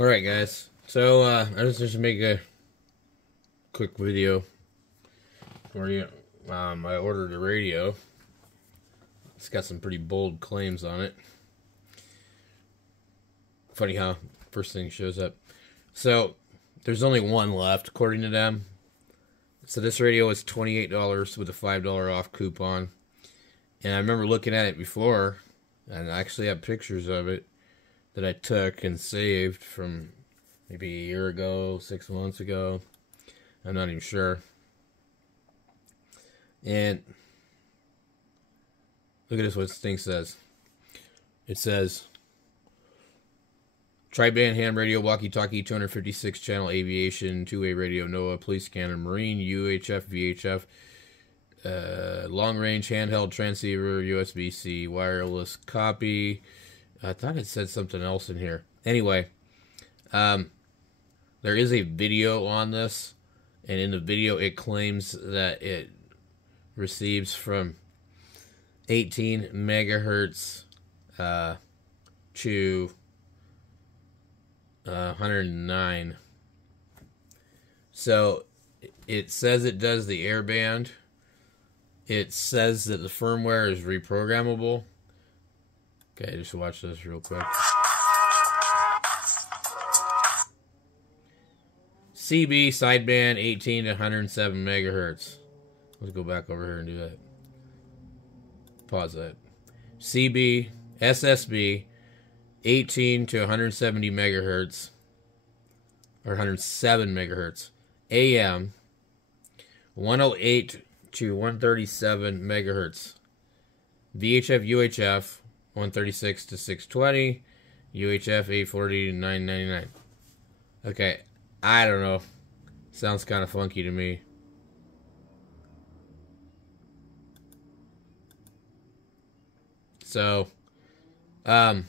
Alright guys, so I just make a quick video for you. I ordered a radio. It's got some pretty bold claims on it. Funny how first thing shows up. So there's only one left according to them. So this radio is $28 with a $5 off coupon. And I remember looking at it before, and I actually have pictures of it that I took and saved from maybe a year ago, 6 months ago. I'm not even sure. And look at this, what this thing says. It says, Tri-band ham radio, walkie-talkie, 256 channel aviation, two-way radio, NOAA, police scanner, marine, UHF, VHF, long-range handheld transceiver, USB-C, wireless copy. I thought it said something else in here. Anyway, there is a video on this, and in the video it claims that it receives from 18 megahertz to 109. So it says it does the airband. It says that the firmware is reprogrammable. Okay, just watch this real quick. CB sideband 18 to 107 megahertz. Let's go back over here and do that. Pause that. CB SSB 18 to 170 megahertz, or 107 megahertz. AM 108 to 137 megahertz. VHF UHF 136 to 620, UHF 840 to 999. Okay, I don't know. Sounds kind of funky to me. So, the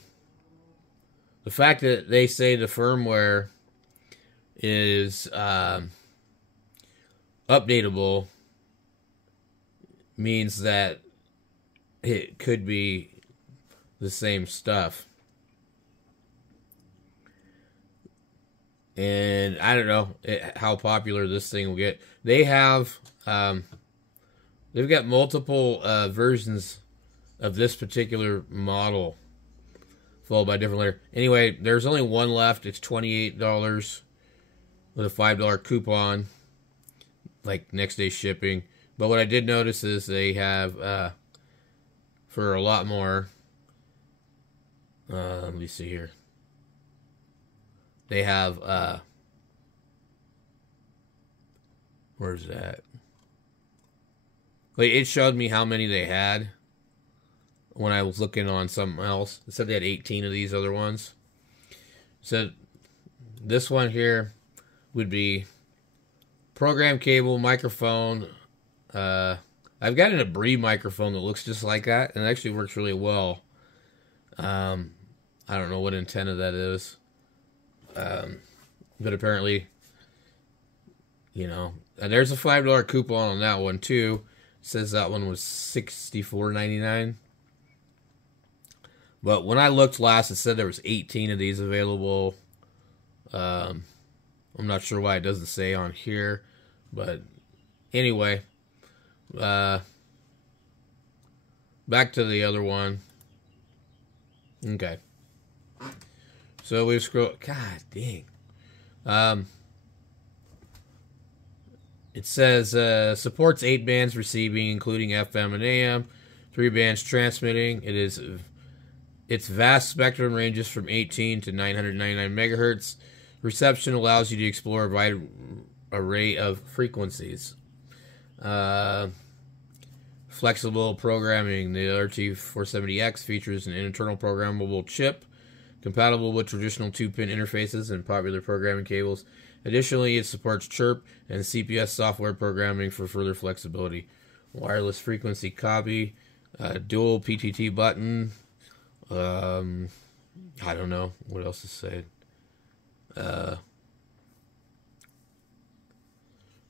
fact that they say the firmware is updatable means that it could be the same stuff. And I don't know how popular this thing will get. They have, they've got multiple versions of this particular model, followed by different letter. Anyway, there's only one left. It's $28 with a $5 coupon, like next day shipping. But what I did notice is they have for a lot more. Let me see here. They have where's that? Like, it showed me how many they had when I was looking on something else. It said they had 18 of these other ones. So this one here would be program cable, microphone. I've got an Abri microphone that looks just like that, and it actually works really well. I don't know what antenna that is. But apparently, you know, and there's a $5 coupon on that one too. It says that one was $64.99. But when I looked last, it said there was 18 of these available. I'm not sure why it doesn't say on here, but anyway, back to the other one. Okay. So we scroll. God dang. It says supports 8 bands receiving, including FM and AM, 3 bands transmitting. Its vast spectrum ranges from 18 to 999 megahertz. Reception allows you to explore a wide array of frequencies. Flexible programming. The rt470x features an internal programmable chip compatible with traditional 2-pin interfaces and popular programming cables. Additionally, it supports chirp and CPS software programming for further flexibility. Wireless frequency copy, dual PTT button. I don't know what else to say.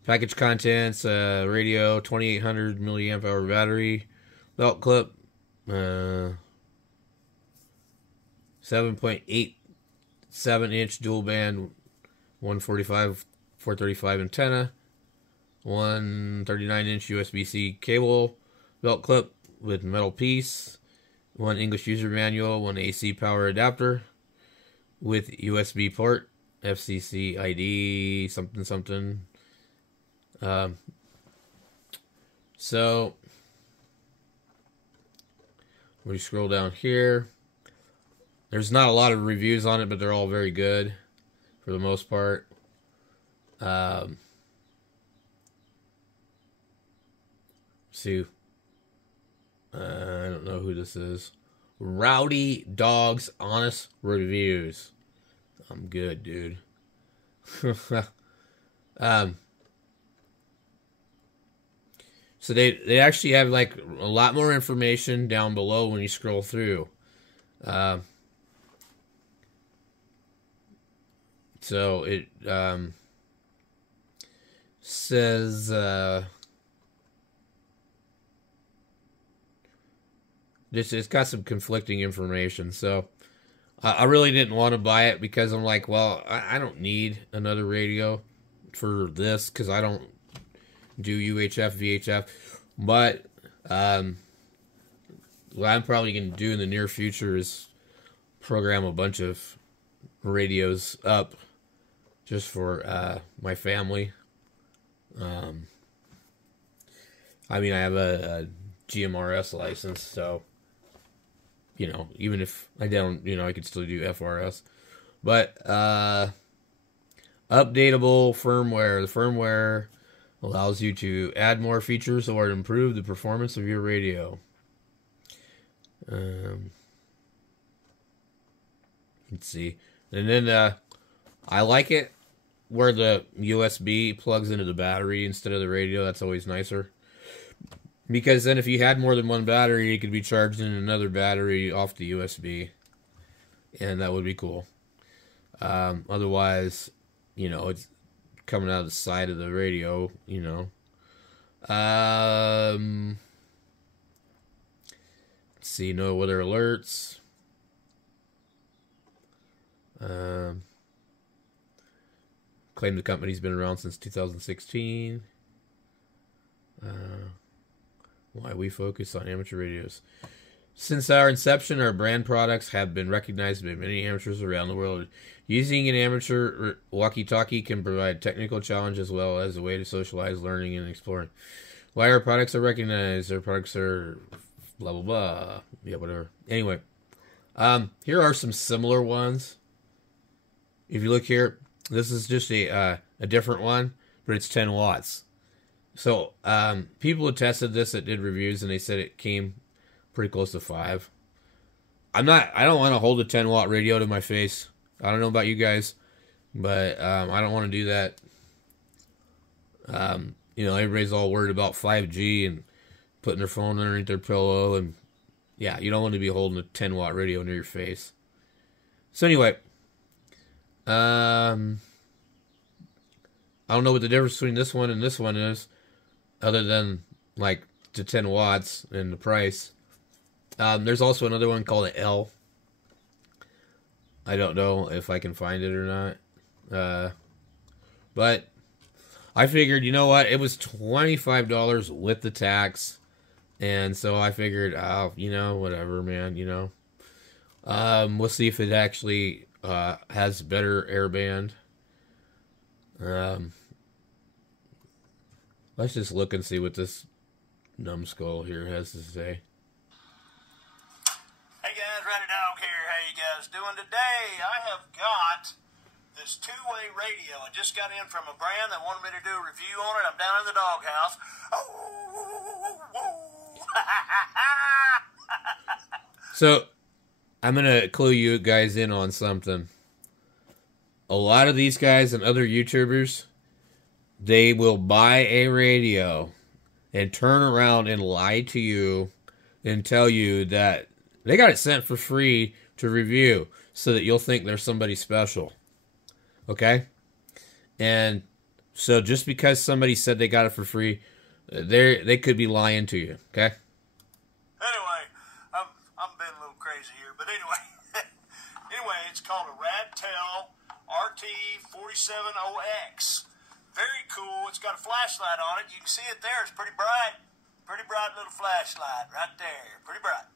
Package contents, radio, 2800 milliamp hour battery, belt clip, 7.8 7-inch dual band 145 435 antenna, 139-inch USB-C cable belt clip with metal piece, 1 English user manual, 1 AC power adapter with USB port, FCC ID something something. So we scroll down here. There's not a lot of reviews on it, but they're all very good for the most part. See, I don't know who this is. Rowdy Dog's Honest Reviews. I'm good, dude. So they actually have like a lot more information down below when you scroll through. So it says it's got some conflicting information. So I really didn't want to buy it because I'm like, well, I don't need another radio for this because I don't do UHF, VHF. But what I'm probably going to do in the near future is program a bunch of radios up just for my family. I mean, I have a GMRS license, so, you know, even if I don't, you know, I could still do FRS. But updatable firmware. The firmware allows you to add more features or improve the performance of your radio. Let's see. And then I like it where the USB plugs into the battery instead of the radio. That's always nicer. Because then if you had more than one battery, it could be charged in another battery off the USB. And that would be cool. Otherwise, you know, it's coming out of the side of the radio, you know. Let's see, no weather alerts. Claim the company's been around since 2016. Why we focus on amateur radios. Since our inception, our brand products have been recognized by many amateurs around the world. Using an amateur walkie-talkie can provide technical challenge as well as a way to socialize, learning, and exploring. Why our products are recognized. Our products are blah, blah, blah. Yeah, whatever. Anyway, here are some similar ones. If you look here, this is just a different one, but it's 10 watts. So, people who tested this that did reviews, and they said it came pretty close to 5. I don't want to hold a 10 watt radio to my face. I don't know about you guys, but I don't want to do that. You know, everybody's all worried about 5G and putting their phone underneath their pillow, and yeah, you don't want to be holding a 10 watt radio near your face. So anyway, I don't know what the difference between this one and this one is, other than like the 10 watts and the price. There's also another one called an L. I don't know if I can find it or not. But I figured, you know what? It was $25 with the tax. And so I figured, oh, you know, whatever, man, you know. We'll see if it actually has better airband. Let's just look and see what this numbskull here has to say. Hey guys, Radtel here. How you guys doing today? I have got this two-way radio. I just got in from a brand that wanted me to do a review on it. I'm down in the doghouse. So, I'm going to clue you guys in on something. A lot of these guys and other YouTubers, they will buy a radio and turn around and lie to you and tell you that they got it sent for free to review so that you'll think they're somebody special. Okay? And so just because somebody said they got it for free, they could be lying to you. Okay? Anyway, I'm being a little crazy here, but anyway, it's called a Radtel. Radtel rt470x. Very cool. It's got a flashlight on it. You can see it there. It's pretty bright. Pretty bright little flashlight right there. Pretty bright.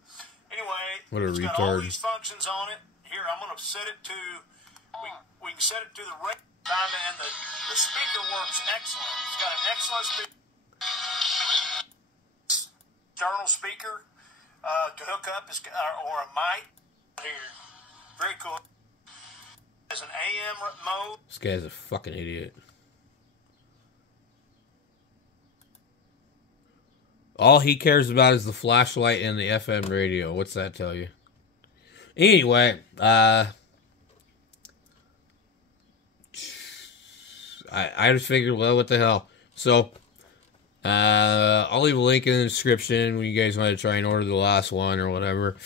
Anyway, what a it's retard. got all these functions on it. Here, I'm going to set it to, we can set it to the right time, and the speaker works excellent. It's got an excellent speaker. External speaker to hook up, or a mic. Here. Very cool. There's an AM mode. This guy's a fucking idiot. All he cares about is the flashlight and the FM radio. What's that tell you? Anyway, I just figured, well, what the hell. So, I'll leave a link in the description when you guys want to try and order the last one or whatever.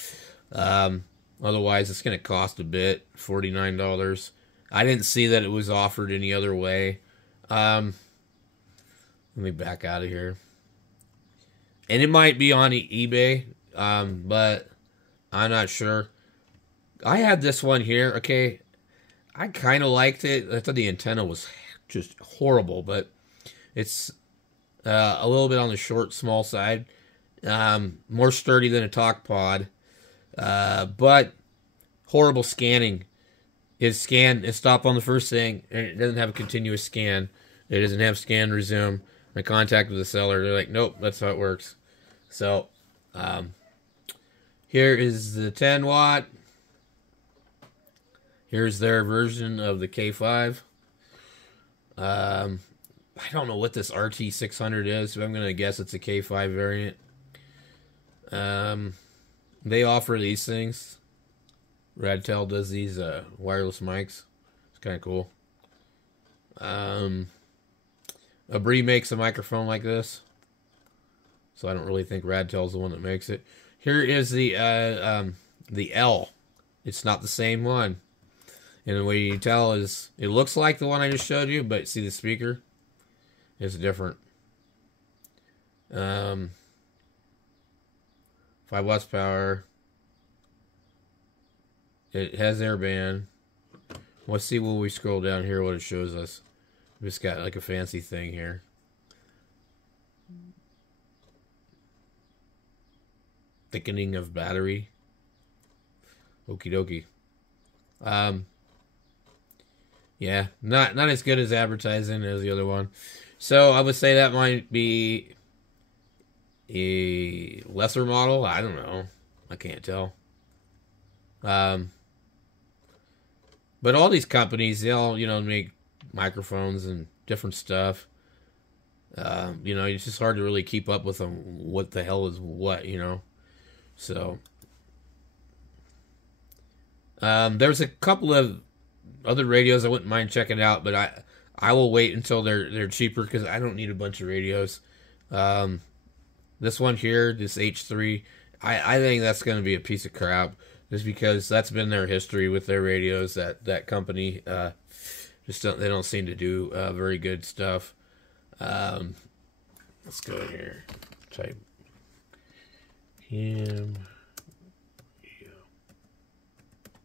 Otherwise, it's going to cost a bit, $49. I didn't see that it was offered any other way. Let me back out of here. And it might be on eBay, but I'm not sure. I had this one here, okay. I kind of liked it. I thought the antenna was just horrible, but it's a little bit on the short, small side. More sturdy than a talk pod. But horrible scanning. It stopped on the first thing, and it doesn't have a continuous scan. It doesn't have scan resume. I contacted the seller. They're like, nope, that's how it works. So, here is the 10 watt. Here's their version of the K5. I don't know what this RT600 is, but I'm going to guess it's a K5 variant. They offer these things. Radtel does these wireless mics. It's kind of cool. Abri makes a microphone like this. So I don't really think Radtel's the one that makes it. Here is the L. It's not the same one. And the way you tell is, it looks like the one I just showed you, but see the speaker? It's different. 5 watts power. It has airband. Let's see when we scroll down here what it shows us. It's got like a fancy thing here. Thickening of battery. Okie dokie. Yeah, not as good as advertising as the other one. So I would say that might be a lesser model. I don't know. I can't tell. But all these companies, they all, make microphones and different stuff. It's just hard to really keep up with them. What the hell is what, So, there's a couple of other radios I wouldn't mind checking out, but I will wait until they're cheaper because I don't need a bunch of radios. This one here, this H3, I think that's going to be a piece of crap, just because that's been their history with their radios. That company they don't seem to do very good stuff. Let's go here. Type him.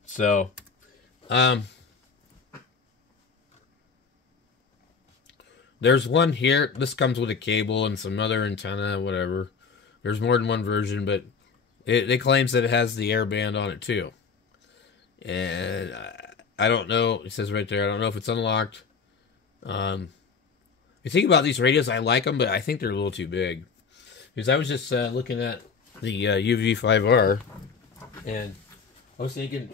So, there's one here. This comes with a cable and some other antenna, whatever. There's more than one version, but it claims that it has the airband on it too. And I don't know. It says right there, I don't know if it's unlocked. You think about these radios, I like them, but I think they're a little too big. Because I was just looking at the uvk5, and I was thinking,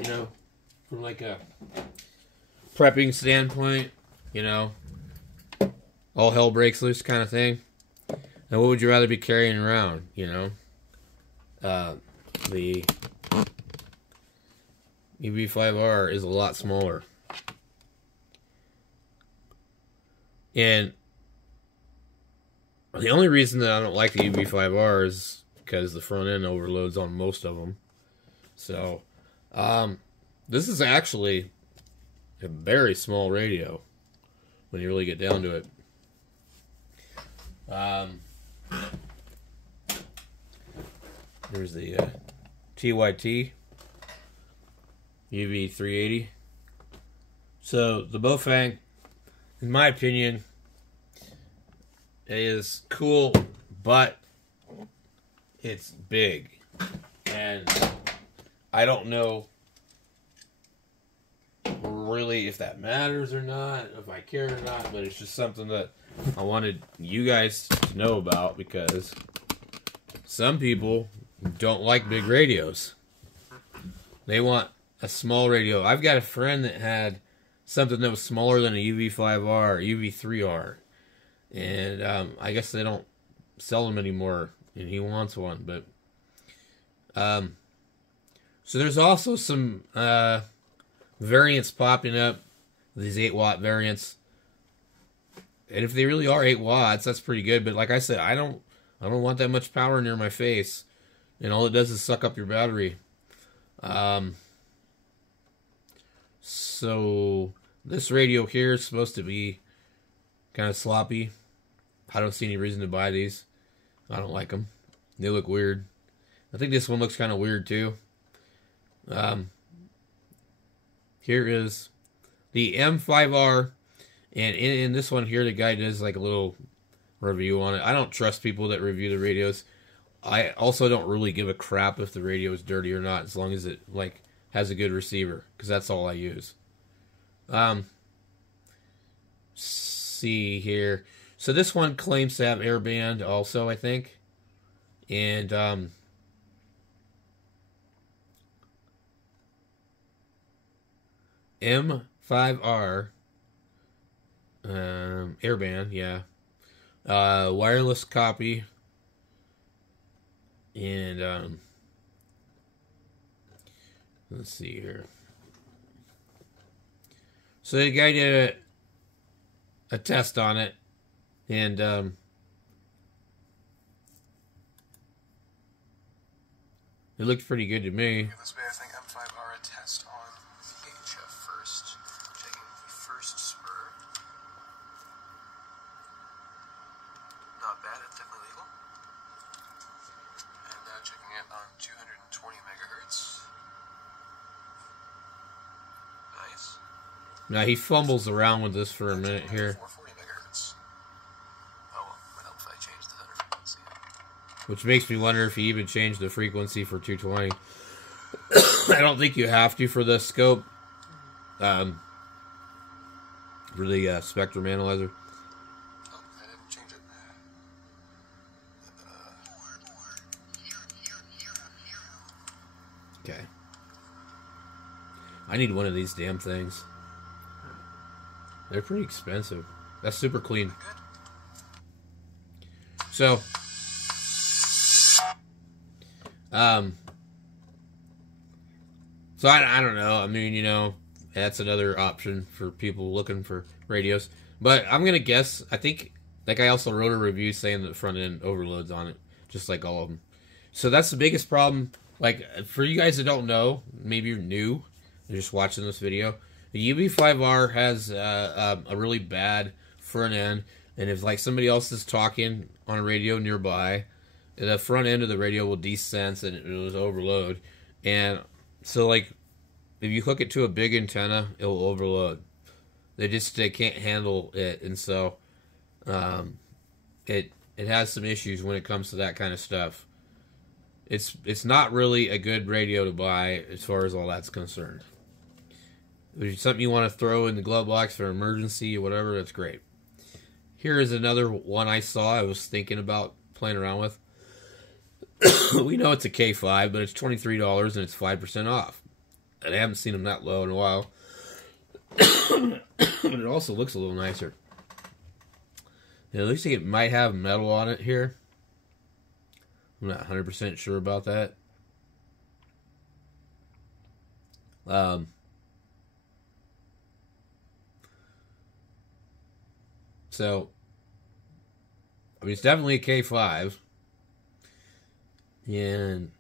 from like a prepping standpoint, all hell breaks loose kind of thing. And what would you rather be carrying around, The uvk5 is a lot smaller. And the only reason that I don't like the uvk5 is because the front end overloads on most of them. So, this is actually a very small radio when you really get down to it. There's the TYT UV380. So the Bofang, in my opinion, is cool, but it's big, and I don't know really if that matters or not, if I care or not, but it's just something that I wanted you guys to know about, because some people don't like big radios. They want a small radio. I've got a friend that had something that was smaller than a UV5R or UV3R, and I guess they don't sell them anymore, and he wants one. But so there's also some variants popping up, these 8-watt variants, and if they really are 8 watts, that's pretty good. But like I said, I don't want that much power near my face, and all it does is suck up your battery. So this radio here is supposed to be kind of sloppy. I don't see any reason to buy these. I don't like them. They look weird. I think this one looks kind of weird too. Here is the M5R, and in this one here, the guy does like a little review on it. I don't trust people that review the radios. I also don't really give a crap if the radio is dirty or not, as long as it like has a good receiver, because that's all I use. See here. So this one claims to have airband also, I think. And M5R airband, yeah. Wireless copy. And let's see here. So the guy did a test on it, and it looked pretty good to me. This way, I think M5R a test on VHF first, checking the first spur. Not bad, it's definitely legal. And now checking it on 220 megahertz. Nice. Now he fumbles around with this for a minute here. 440 megahertz. Oh well, might help if I change the header frequency. Which makes me wonder if he even changed the frequency for 220. I don't think you have to for the scope. For the spectrum analyzer. Oh, I didn't change it. Okay. I need one of these damn things. They're pretty expensive. That's super clean. Good. So, I don't know. I mean, you know, that's another option for people looking for radios. But I'm going to guess, I think, like I also wrote a review saying that the front end overloads on it, just like all of them. So that's the biggest problem. Like, for you guys that don't know, maybe you're new, you're just watching this video, the UV5R has a really bad front end, and if like somebody else is talking on a radio nearby, the front end of the radio will desense and it will overload. And so like if you hook it to a big antenna, it will overload. They can't handle it, and so it has some issues when it comes to that kind of stuff. It's not really a good radio to buy as far as all that's concerned. If it's something you want to throw in the glove box for emergency or whatever, that's great. Here is another one I saw I was thinking about playing around with. We know it's a K5, but it's $23 and it's 5% off. And I haven't seen them that low in a while. But it also looks a little nicer. It looks like it might have metal on it here. I'm not 100% sure about that. So, I mean, it's definitely a K5. And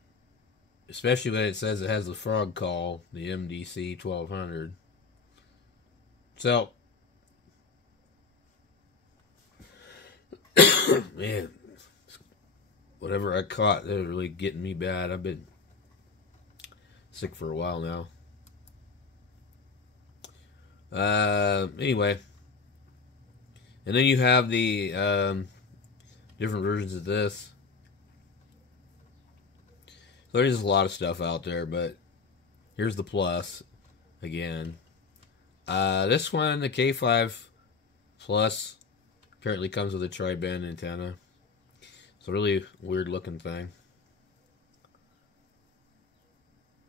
especially when it says it has the frog call, the MDC 1200. So, man, whatever I caught, they're really getting me bad. I've been sick for a while now. Anyway. And then you have the different versions of this. There's a lot of stuff out there, but here's the plus again. This one, the K5 Plus, apparently comes with a tri-band antenna. It's a really weird looking thing.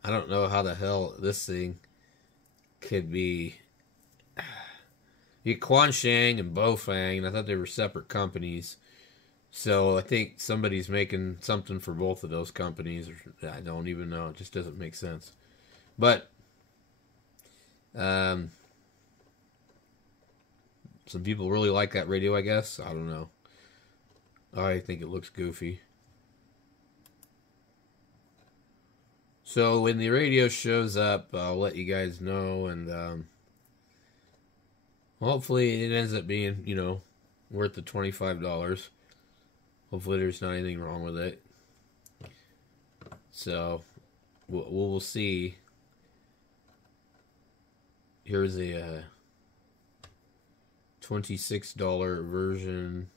I don't know how the hell this thing could be. You get Quansheng and Baofeng, and I thought they were separate companies. So I think somebody's making something for both of those companies. I don't even know. It just doesn't make sense. But some people really like that radio, I guess. I don't know. I think it looks goofy. So when the radio shows up, I'll let you guys know, and hopefully it ends up being, you know, worth the $25. Hopefully there's not anything wrong with it. So we'll see. Here's a $26 version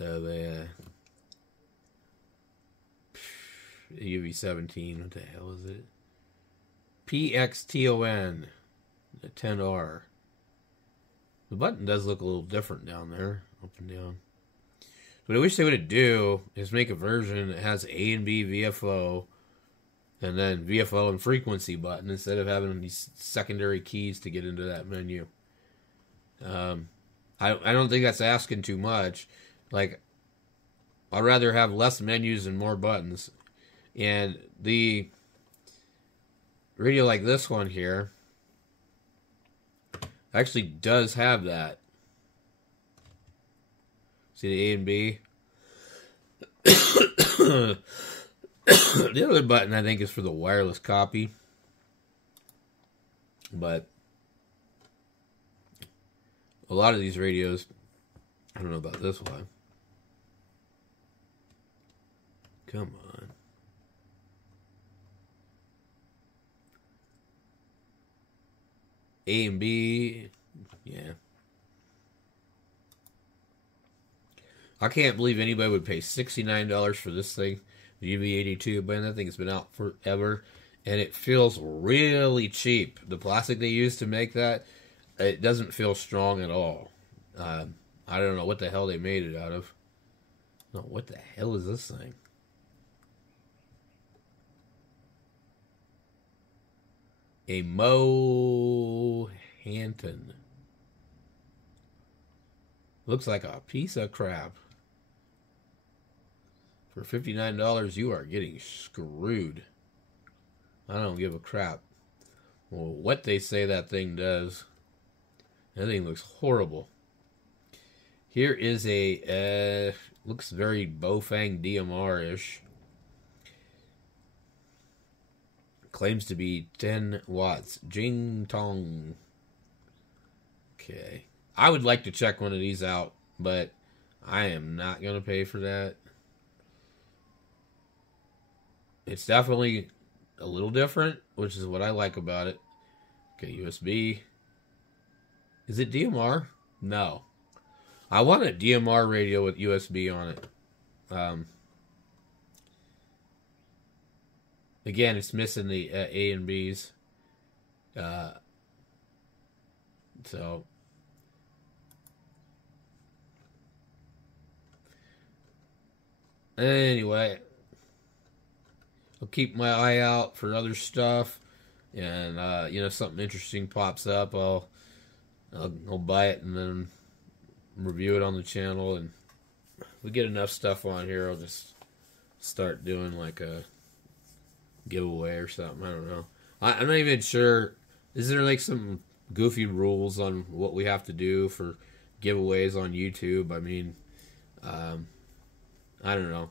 of a UV17. What the hell is it? PXTON, the 10R. The button does look a little different down there, up and down. What I wish they would do is make a version that has A and B VFO, and then VFO and frequency button instead of having these secondary keys to get into that menu. I don't think that's asking too much. Like, I'd rather have less menus and more buttons. And the radio like this one here actually does have that. See the A and B? The other button I think is for the wireless copy. But a lot of these radios, I don't know about this one. Come on. A and B, yeah. I can't believe anybody would pay $69 for this thing, the UV82. Man, that thing has been out forever, and it feels really cheap. The plastic they use to make that, it doesn't feel strong at all. I don't know what the hell they made it out of. No, what the hell is this thing? A Mohanton. Looks like a piece of crap. For $59, you are getting screwed. I don't give a crap. Well, what they say that thing does. That thing looks horrible. Here is a, looks very Baofeng DMR-ish. Claims to be 10 watts. Jing Tong. Okay. I would like to check one of these out, but I am not going to pay for that. It's definitely a little different, which is what I like about it. Okay, USB. Is it DMR? No. I want a DMR radio with USB on it. Again, it's missing the A and B's. So anyway, I'll keep my eye out for other stuff, and you know, something interesting pops up, I'll buy it and then review it on the channel. And if we get enough stuff on here, I'll just start doing like a giveaway or something. I don't know. I'm not even sure. Is there like some goofy rules on what we have to do for giveaways on YouTube? I mean, I don't know.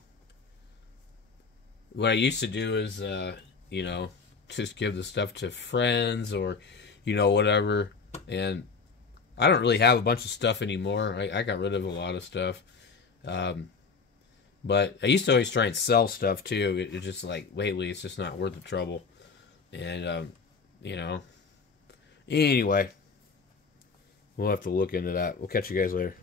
What I used to do is, you know, just give the stuff to friends or, you know, whatever. And I don't really have a bunch of stuff anymore. I got rid of a lot of stuff. But I used to always try and sell stuff too. It's just like, lately, it's just not worth the trouble. And, you know, Anyway, we'll have to look into that. We'll catch you guys later.